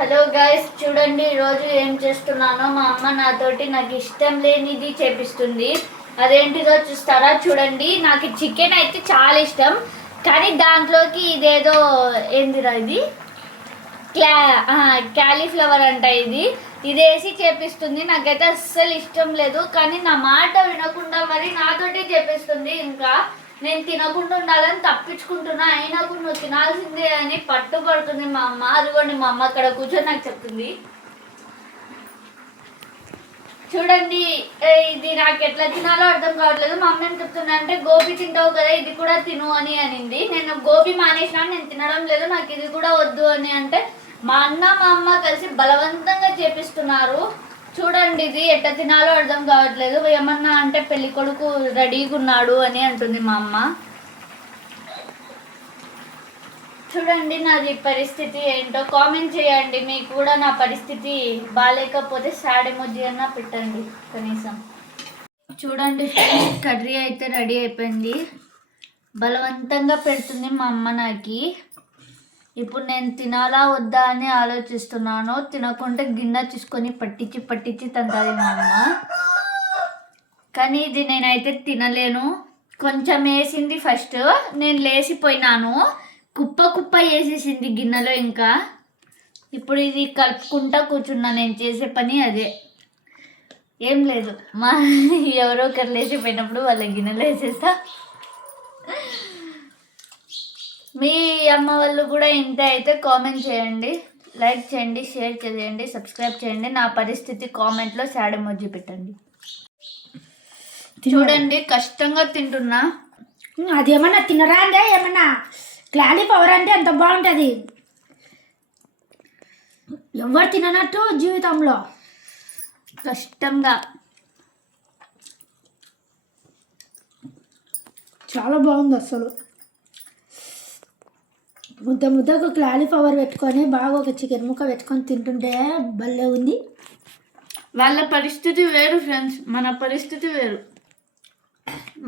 Hello guys, చూడండి ఈరోజు ఏం చేస్తున్నానో మా అమ్మ నాతోటి నాకు ఇష్టం లేనిది చేపిస్తుంది. అదేంటిదో చూస్తారా? చూడండి, నాకు చికెన్ అయితే చాలా ఇష్టం, కానీ దాంట్లోకి ఇదేదో ఏందిరా ఇది క్యాలీఫ్లవర్ అంట. ఇది వేసి చేపిస్తుంది. నాకైతే అస్సలు ఇష్టం లేదు, కానీ నా మాట వినకుండా మరి నాతోటి చేపిస్తుంది. ఇంకా నేను తినకుండా ఉండాలని తప్పించుకుంటున్నా, అయినా కూడా నువ్వు తినాల్సిందే అని పట్టుబడుతుంది మా అమ్మ. అదిగోండి, మా అమ్మ అక్కడ కూర్చొని నాకు చెప్తుంది. చూడండి, ఇది నాకు ఎట్లా తినాలో అర్థం కావట్లేదు. మా అమ్మ ఏం చెప్తున్నా అంటే, గోబీ తింటావు కదా, ఇది కూడా తిను అని అనింది. నేను గోబీ మానేసినా, నేను తినడం లేదు, నాకు ఇది కూడా వద్దు అని అంటే మా అన్న మా అమ్మ కలిసి బలవంతంగా చేపిస్తున్నారు. చూడండి, ఇది ఎట్లా తినాలో అర్థం కావట్లేదు. ఏమన్నా అంటే పెళ్లి కొడుకు రెడీగా ఉన్నాడు అని అంటుంది మా అమ్మ. చూడండి నాది పరిస్థితి ఏంటో కామెంట్ చేయండి. మీకు కూడా నా పరిస్థితి బాగాలేకపోతే సాడ్ ఎమోజీ అన్నా పెట్టండి కనీసం. చూడండి, కర్రీ అయితే రెడీ అయిపోయింది. బలవంతంగా పెడుతుంది మా అమ్మ నాకు. ఇప్పుడు నేను తినాలా వద్దా అని ఆలోచిస్తున్నాను. తినకుంటే గిన్నె తీసుకొని పట్టించి తంతాది మా అమ్మ. కానీ ఇది నేనైతే తినలేను. కొంచెం వేసింది ఫస్ట్, నేను లేచిపోయినాను, కుప్ప వేసేసింది గిన్నెలో. ఇంకా ఇప్పుడు ఇది కలుపుకుంటా కూర్చున్నా. నేను చేసే పని అదే, ఏం లేదు. మా ఎవరో ఒకరు లేచిపోయినప్పుడు వాళ్ళ గిన్నెలో వేసేస్తా. మీ అమ్మ వాళ్ళు కూడా ఇంతే అయితే కామెంట్ చేయండి, లైక్ చేయండి, షేర్ చేయండి, సబ్స్క్రైబ్ చేయండి. నా పరిస్థితి కామెంట్లో సాడ్ ఎమోజీ పెట్టండి. చూడండి, కష్టంగా తింటున్నా. అదేమన్నా తినరా అంటే ఏమన్నా క్యాలీఫ్లవర్ అంటే ఎంత బాగుంటుంది. ఎవరు తిననట్టు జీవితంలో కష్టంగా. చాలా బాగుంది అసలు. ముద్దకు క్యాలీఫ్లవర్ పెట్టుకొని బాగా ఒక చికెన్ ముక్క పెట్టుకొని తింటుంటే భలే ఉంది. వాళ్ళ పరిస్థితి వేరు ఫ్రెండ్స్, మన పరిస్థితి వేరు.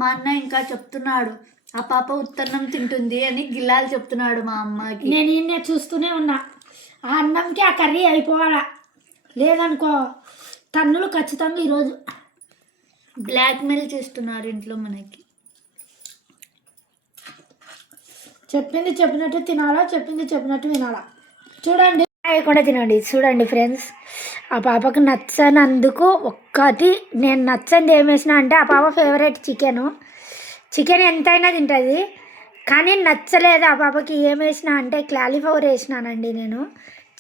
మా అన్న ఇంకా చెప్తున్నాడు, ఆ పాప ఉత్తన్నం తింటుంది అని గిల్లాలు చెప్తున్నాడు మా అమ్మకి. నేను చూస్తూనే ఉన్నా. ఆ అన్నంకి ఆ కర్రీ అయిపోవాలా, లేదనుకో తన్నులు ఖచ్చితంగా. ఈరోజు బ్లాక్మెయిల్ చేస్తున్నారు ఇంట్లో మనకి. చెప్పింది చెప్పినట్టు తినాలా, చెప్పింది చెప్పినట్టు వినాలా. చూడండి, అవి కూడా తినండి. చూడండి ఫ్రెండ్స్, ఆ పాపకు నచ్చనందుకు ఒక్కటి నేను నచ్చంది ఏమేసిన అంటే, ఆ పాప ఫేవరెట్ చికెన్ ఎంతైనా తింటుంది, కానీ నచ్చలేదు ఆ పాపకి. ఏమేసిన అంటే క్యాలీఫ్లవర్ వేసినానండి నేను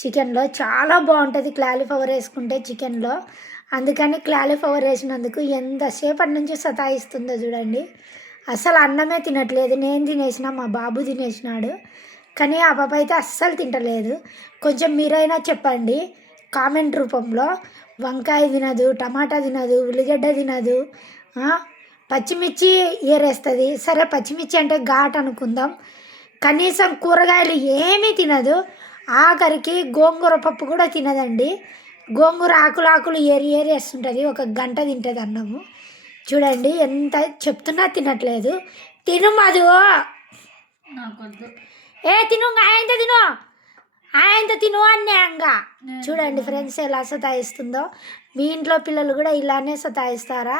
చికెన్లో. చాలా బాగుంటుంది క్యాలీఫ్లవర్ వేసుకుంటే చికెన్లో. అందుకని క్యాలీఫ్లవర్ వేసినందుకు ఎంతసేపటి నుంచి సతాయిస్తుందో చూడండి. అస్సలు అన్నమే తినట్లేదు. నేను తినేసిన, మా బాబు తినేసినాడు, కానీ ఆ పాప అయితే అస్సలు తింటలేదు. కొంచెం మీరైనా చెప్పండి కామెంట్ రూపంలో. వంకాయ తినదు, టమాటా తినదు, ఉల్లిగడ్డ తినదు, పచ్చిమిర్చి ఏరేస్తుంది. సరే, పచ్చిమిర్చి అంటే ఘాట్ అనుకుందాం. కనీసం కూరగాయలు ఏమీ తినదు. ఆఖరికి గోంగూర పప్పు కూడా తినదండి. గోంగూర ఆకులు ఏరేస్తుంటుంది. ఒక గంట తింటుంది అన్నము. చూడండి, ఎంత చెప్తున్నా తినట్లేదు. తిను మధు, తిను, ఆయనతో తిను అన్యాయంగా. చూడండి ఫ్రెండ్స్, ఎలా సతాయిస్తుందో. మీ ఇంట్లో పిల్లలు కూడా ఇలానే సతాయిస్తారా?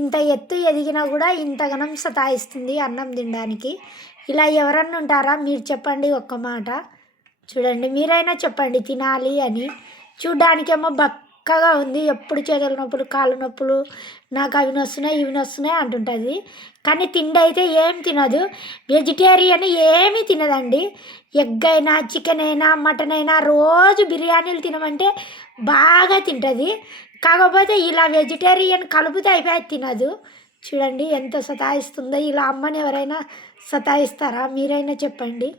ఇంత ఎత్తు ఎదిగినా కూడా ఇంతగనం సతాయిస్తుంది అన్నం తినడానికి. ఇలా ఎవరన్నా ఉంటారా? మీరు చెప్పండి ఒక్క మాట. చూడండి, మీరైనా చెప్పండి తినాలి అని. చూడ్డానికేమో బక్కగా ఉంది, ఎప్పుడు చేతుల నొప్పులు, కాళ్ళు నొప్పులు, నాకు అవి నొస్తున్నాయి అంటుంటుంది. కానీ తిండి అయితే ఏం తినదు. వెజిటేరియన్ ఏమీ తినదండి. ఎగ్ అయినా, చికెన్ అయినా, మటన్ అయినా రోజు బిర్యానీలు తినమంటే బాగా తింటుంది. కాకపోతే ఇలా వెజిటేరియన్ కలుపుతే అయిపోయి తినదు. చూడండి ఎంత సతాయిస్తుందో. ఇలా అమ్మని ఎవరైనా సతాయిస్తారా? మీరైనా చెప్పండి.